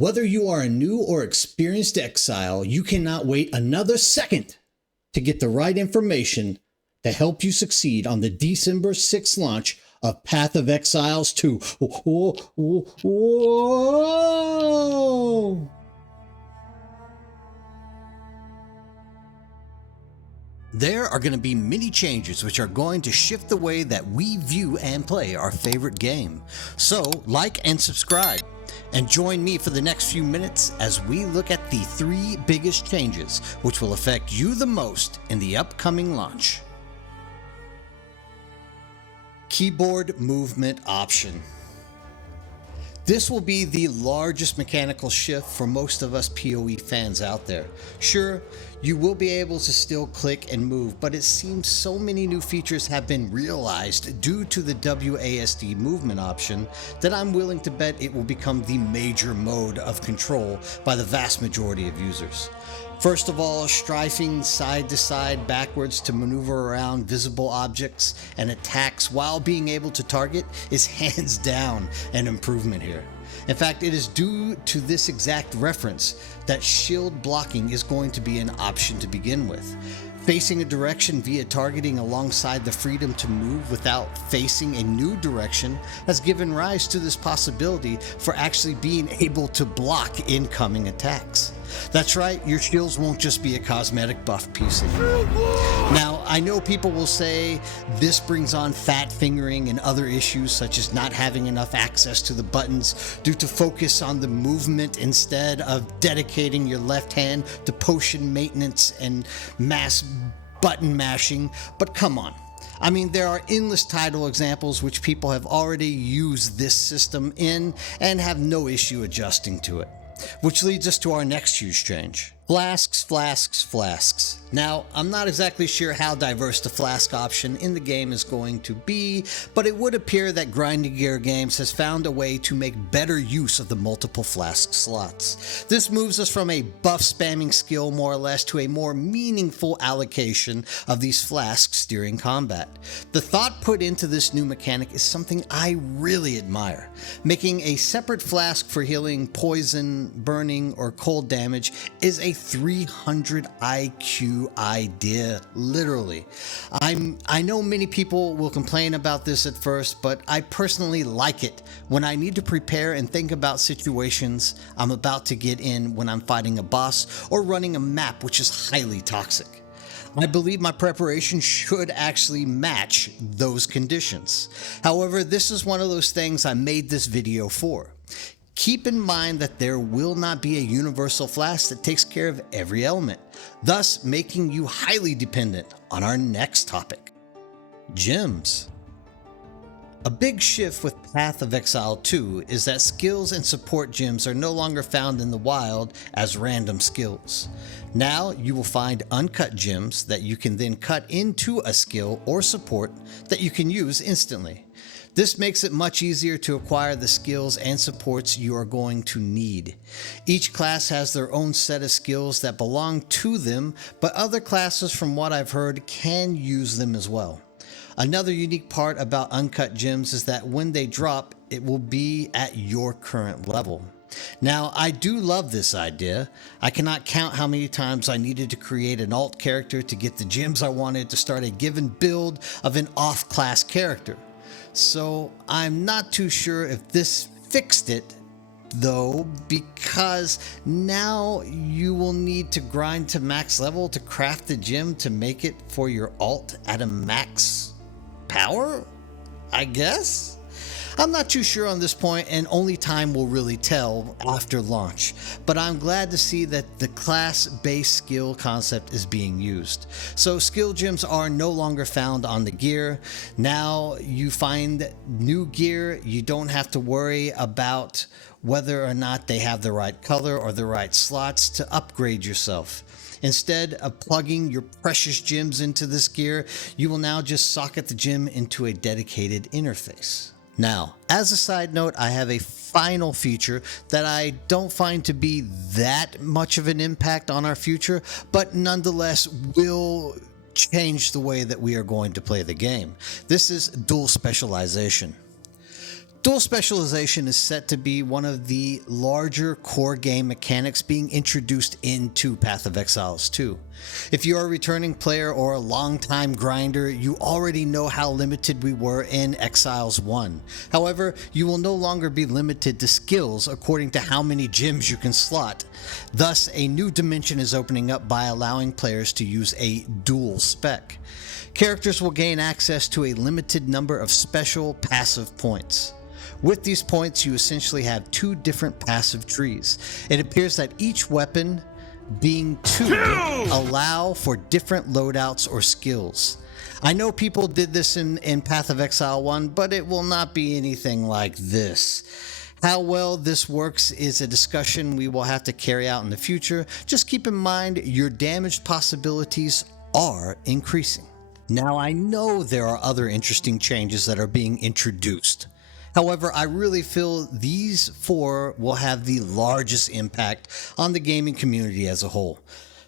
Whether you are a new or experienced exile, you cannot wait another second to get the right information to help you succeed on the December 6th launch of Path of Exiles 2. Whoa! There are going to be many changes which are going to shift the way that we view and play our favorite game. So, like and subscribe, and join me for the next few minutes as we look at the 3 biggest changes which will affect you the most in the upcoming launch. Keyboard movement option. This will be the largest mechanical shift for most of us PoE fans out there. Sure, you will be able to still click and move, but it seems so many new features have been realized due to the WASD movement option that I'm willing to bet it will become the major mode of control by the vast majority of users. First of all, strafing side to side backwards to maneuver around visible objects and attacks while being able to target is hands down an improvement here. In fact, it is due to this exact reference that shield blocking is going to be an option to begin with. Facing a direction via targeting alongside the freedom to move without facing a new direction has given rise to this possibility for actually being able to block incoming attacks. That's right, your shields won't just be a cosmetic buff piece anymore. Now, I know people will say this brings on fat fingering and other issues such as not having enough access to the buttons due to focus on the movement instead of dedicating your left hand to potion maintenance and mass button mashing, but come on. I mean, there are endless title examples which people have already used this system in and have no issue adjusting to it. Which leads us to our next huge change. Flasks, flasks, flasks. Now, I'm not exactly sure how diverse the flask option in the game is going to be, but it would appear that Grinding Gear Games has found a way to make better use of the multiple flask slots. This moves us from a buff spamming skill more or less to a more meaningful allocation of these flasks during combat. The thought put into this new mechanic is something I really admire. Making a separate flask for healing poison, burning, or cold damage is a 300 IQ idea, literally. I know many people will complain about this at first, but I personally like it when I need to prepare and think about situations I'm about to get in when I'm fighting a boss or running a map which is highly toxic. I believe my preparation should actually match those conditions. However, this is one of those things I made this video for. Keep in mind that there will not be a universal flask that takes care of every element, thus making you highly dependent on our next topic. Gems. A big shift with Path of Exile 2 is that skills and support gems are no longer found in the wild as random skills. Now you will find uncut gems that you can then cut into a skill or support that you can use instantly. This makes it much easier to acquire the skills and supports you are going to need. Each class has their own set of skills that belong to them, but other classes, from what I've heard, can use them as well. Another unique part about uncut gems is that when they drop, it will be at your current level. Now, I do love this idea. I cannot count how many times I needed to create an alt character to get the gems I wanted to start a given build of an off-class character. So I'm not too sure if this fixed it though, because now you will need to grind to max level to craft the gem to make it for your alt at a max power, I guess? I'm not too sure on this point, and only time will really tell after launch, but I'm glad to see that the class-based skill concept is being used. So skill gems are no longer found on the gear. Now you find new gear, you don't have to worry about whether or not they have the right color or the right slots to upgrade yourself. Instead of plugging your precious gems into this gear, you will now just socket the gem into a dedicated interface. Now, as a side note, I have a final feature that I don't find to be that much of an impact on our future, but nonetheless will change the way that we are going to play the game. This is dual specialization. Dual specialization is set to be one of the larger core game mechanics being introduced into Path of Exiles 2. If you're a returning player or a long-time grinder, you already know how limited we were in Exiles 1. However, you will no longer be limited to skills according to how many gems you can slot. Thus, a new dimension is opening up by allowing players to use a dual spec. Characters will gain access to a limited number of special passive points. With these points, you essentially have two different passive trees. It appears that each weapon, being two, allow for different loadouts or skills. I know people did this in Path of Exile 1, but it will not be anything like this. How well this works is a discussion we will have to carry out in the future. Just keep in mind your damage possibilities are increasing. Now, I know there are other interesting changes that are being introduced. However, I really feel these four will have the largest impact on the gaming community as a whole.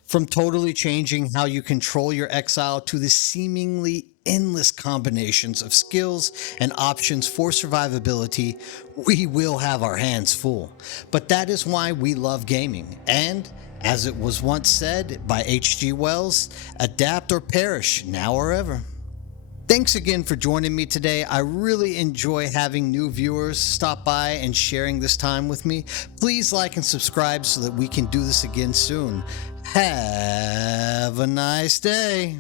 From totally changing how you control your exile to the seemingly endless combinations of skills and options for survivability, we will have our hands full. But that is why we love gaming. And as it was once said by H.G. Wells, adapt or perish, now or ever. Thanks again for joining me today. I really enjoy having new viewers stop by and sharing this time with me. Please like and subscribe so that we can do this again soon. Have a nice day.